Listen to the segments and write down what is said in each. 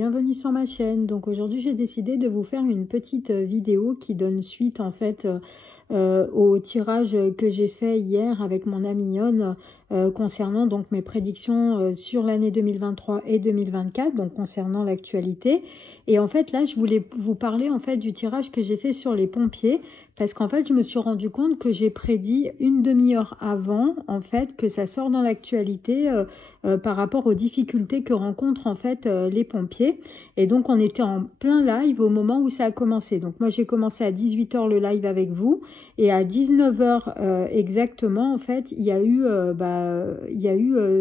bienvenue sur ma chaîne. Donc aujourd'hui j'ai décidé de vous faire une petite vidéo qui donne suite en fait au tirage que j'ai fait hier avec mon amie Yon concernant donc mes prédictions sur l'année 2023 et 2024, donc concernant l'actualité. Et en fait là je voulais vous parler en fait du tirage que j'ai fait sur les pompiers, parce qu'en fait je me suis rendu compte que j'ai prédit une demi-heure avant en fait que ça sort dans l'actualité par rapport aux difficultés que rencontrent en fait les pompiers. Et donc on était en plein live au moment où ça a commencé. Donc moi j'ai commencé à 18 h le live avec vous, et à 19 h exactement en fait il y a eu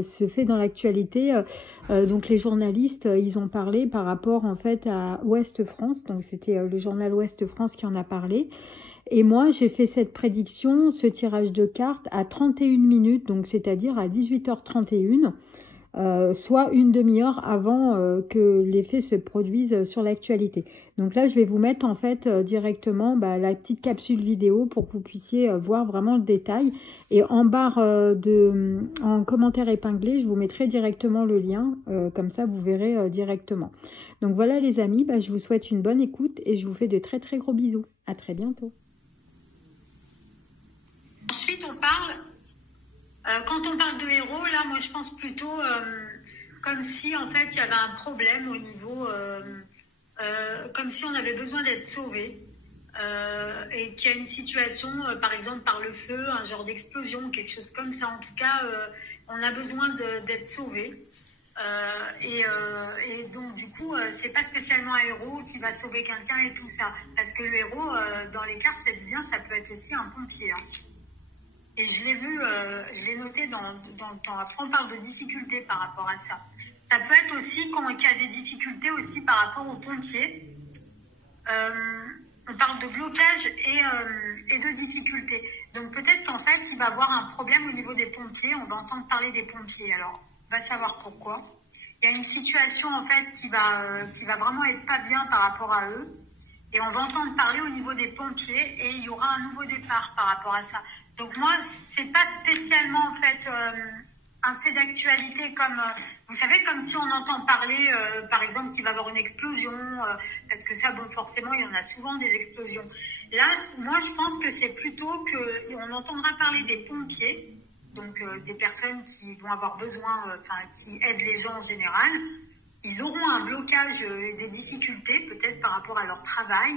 ce fait dans l'actualité. Donc les journalistes ils ont parlé par rapport en fait à Ouest France, donc c'était le journal Ouest France qui en a parlé. Et moi, j'ai fait cette prédiction, ce tirage de cartes à 31 minutes, donc c'est-à-dire à 18 h 31, soit une demi-heure avant que les faits se produisent sur l'actualité. Donc là, je vais vous mettre en fait directement la petite capsule vidéo pour que vous puissiez voir vraiment le détail. Et en barre en commentaire épinglé, je vous mettrai directement le lien, comme ça vous verrez directement. Donc voilà les amis, je vous souhaite une bonne écoute et je vous fais de très très gros bisous. À très bientôt. Ensuite, on parle, quand on parle de héros, là, moi, je pense plutôt comme si, en fait, il y avait un problème au niveau, comme si on avait besoin d'être sauvé, et qu'il y a une situation, par exemple, par le feu, un genre d'explosion, quelque chose comme ça. En tout cas, on a besoin d'être sauvé. Et donc, du coup, c'est pas spécialement un héros qui va sauver quelqu'un et tout ça. Parce que le héros, dans les cartes, ça dit bien, ça peut être aussi un pompier, hein. Et je l'ai vu, je l'ai noté dans le temps. Après, on parle de difficultés par rapport à ça. Ça peut être aussi quand il y a des difficultés aussi par rapport aux pompiers. On parle de blocage et de difficultés. Donc peut-être qu'en fait, il va y avoir un problème au niveau des pompiers. On va entendre parler des pompiers. Alors, on va savoir pourquoi. Il y a une situation en fait qui va vraiment être pas bien par rapport à eux. Et on va entendre parler au niveau des pompiers et il y aura un nouveau départ par rapport à ça. Donc moi, c'est pas spécialement en fait un fait d'actualité comme, vous savez, comme si on entend parler, par exemple, qu'il va y avoir une explosion, parce que ça, bon, forcément, il y en a souvent des explosions. Là, moi, je pense que c'est plutôt qu'on entendra parler des pompiers, donc des personnes qui vont avoir besoin, qui aident les gens en général. Ils auront un blocage, des difficultés, peut-être par rapport à leur travail,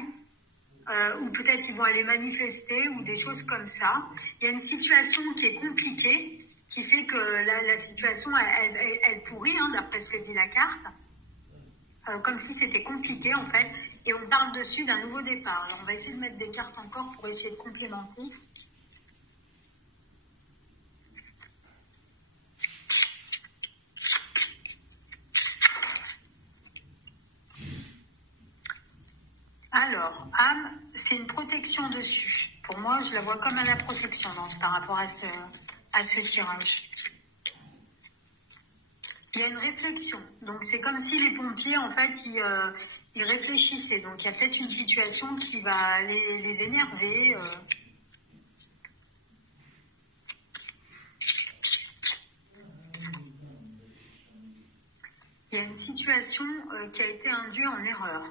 ou peut-être ils vont aller manifester, ou des choses comme ça. Il y a une situation qui est compliquée, qui fait que la situation, elle pourrit, hein, d'après ce que dit la carte, comme si c'était compliqué, en fait. Et on parle dessus d'un nouveau départ. Alors, on va essayer de mettre des cartes encore pour essayer de complémenter. Alors, âme, c'est une protection dessus. Pour moi, je la vois comme à la protection par rapport à ce tirage. Il y a une réflexion. Donc, c'est comme si les pompiers, en fait, ils réfléchissaient. Donc, il y a peut-être une situation qui va les énerver. Il y a une situation qui a été induite en erreur.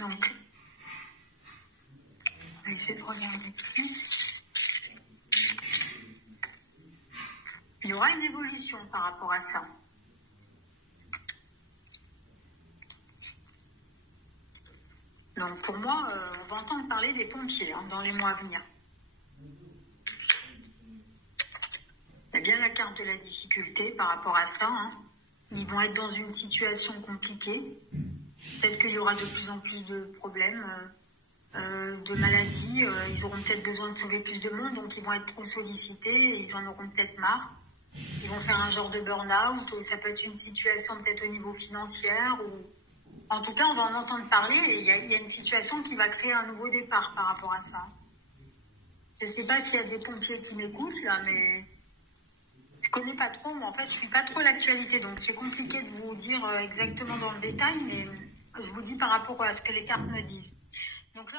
Donc, on va essayer de regarder plus. Il y aura une évolution par rapport à ça. Donc pour moi, on va entendre parler des pompiers, hein, dans les mois à venir. Il y a bien la carte de la difficulté par rapport à ça, hein. Ils vont être dans une situation compliquée. Peut-être qu'il y aura de plus en plus de problèmes, de maladies. Ils auront peut-être besoin de sauver plus de monde, donc ils vont être trop sollicités et ils en auront peut-être marre. Ils vont faire un genre de burn-out. Ça peut être une situation peut-être au niveau financier. Ou... En tout cas, on va en entendre parler et il y a une situation qui va créer un nouveau départ par rapport à ça. Je ne sais pas s'il y a des pompiers qui m'écoutent là, mais je connais pas trop. Mais en fait, je suis pas trop l'actualité, donc c'est compliqué de vous dire exactement dans le détail, mais je vous dis par rapport à ce que les cartes me disent. Donc là,